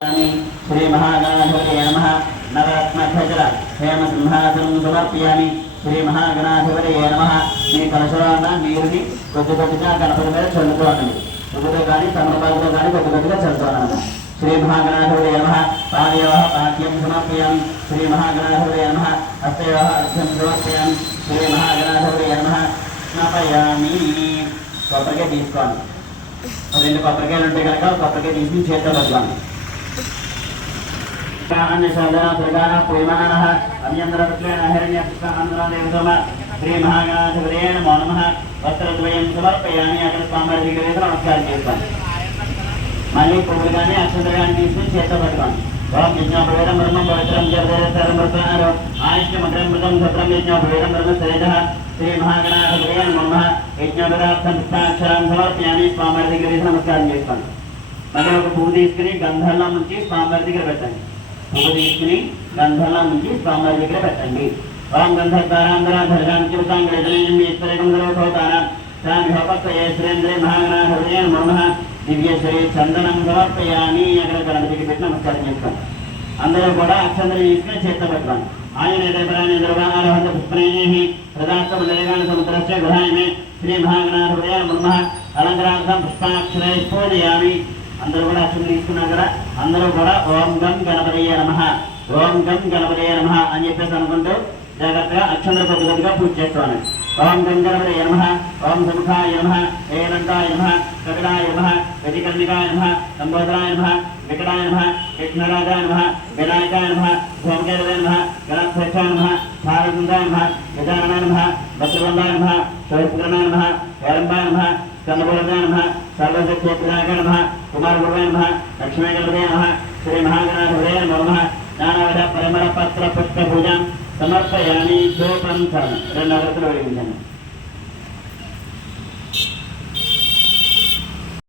श्री महागणाधिपतये नमः। नवरत्नध्वज हेम सिंहासनं समर्पयामि। श्री महागणाधिपतये नमः। మీ కలశరాన్న నీరుని కొద్దిగా గణపతి మీద చల్లుకోండి. కొద్దిగా కానీ తమలపాకులో కానీ కొద్దిగా చల్లుకోండి. శ్రీ మహాగణాధిపతये నమః. పాదయోః పాద్యం సమర్పయామి. శ్రీ మహాగణాధిపతये నమః. హస్తయోః అర్ఘ్యం సమర్పయామి. శ్రీ మహాగణాధిపతये నమః. స్నాపయామి. కొబ్బరికాయ తీసుకోండి. రెండు కొబ్బరికాయలు ఉంటే కనుక కొబ్బరికాయ తీసుకుని చేతితో పట్టుకోండి. श्री महागणाधिपतये नमो नमः। वस्त्रद्वयं समर्पयामि। अక్కడ స్వామివారి దగ్గర నమస్కారం చేస్తాను. మళ్ళీ పువ్వులు కానీ అక్షంతలు కానీ తీసుకుని చేతితో పట్టుకోండి. ఓం యజ్ఞోపవేదం బ్రహ్మం పవిత్రం జగదేశ్వరం మృతారో ఆయుష్యమగ్రం మృతం సత్రం యజ్ఞోపవేదం బ్రహ్మ శ్రేయః. శ్రీ మహాగణాధిపతये నమో నమः. యజ్ఞోపదార్థం పుష్పాక్షరం సమర్పయామి. స్వామివారి దగ్గర నమస్కారం చేస్తాను. మళ్ళీ ఒక పువ్వు తీసుకుని గంధంలో ముంచి స్వామివారి దగ్గర పెట్టండి. పువ్వు తీసుకుని గంధంలో ముంచి స్వామివారి దగ్గర పెట్టండి. ఓం గంధర్వారాంధ్రాధర్గాంతిరుతాంగళేంద్రే దివ్యశ్రీ చందనం సమర్పయామి. అక్కడ గణపతికి పెట్టి నమస్కారం చేస్తాం. అందరూ కూడా అక్షంతలు తీసుకుని చేత పెట్టాలి. ఆయన నిర్వహణ పుష్పణే ప్రదాస్తమండలిగాన సముద్రస్య గృహాయమే. శ్రీ మహాగణాధిపతये నమః. అలంకరార్థం పుష్పాక్షరై పూజయామి. అందరూ కూడా అక్షంతలు తీసుకున్నారు కదా. అందరూ కూడా ఓం గం గణపతయే నమః, ఓం గం గణపతయే నమః అని చెప్పేసి అనుకుంటూ జాగ్రత్తగా అక్షంతలు కొద్దిగా పూజ చేసుకోవాలి. ఓం గం గణపతయే నమః. ఓం సముఖాయ నమః. ఏలంకాయ నమః. కపిలాయ నమః. గజకర్ణికాయ నమః. లంబోదరాయ నమః. వికటాయ నమః. విఘ్నరాజాయ నమః. వినాయకాయ నమః. భూమకేతవే నమః. గణాధ్యక్షాయ నమః. భారతుందాయ నమః. గజాననాయ నమః. భద్రవందాయ నమః. శోభపుత్రాయ నమః. హేరంబాయ నమః. చంద్రబోధాయ నమః. సర్వశక్తిప్రదాయ నమః. కుమారగురువాయ నమః. లక్ష్మీ గణపతయే నమః. శ్రీ మహాగణాధిపతये నమో నమః. నానావిధ పరిమళ పత్ర పుష్ప పూజాం సమర్పయామి. ధూపం రెండు అగరత్తులు వెలిగించండి.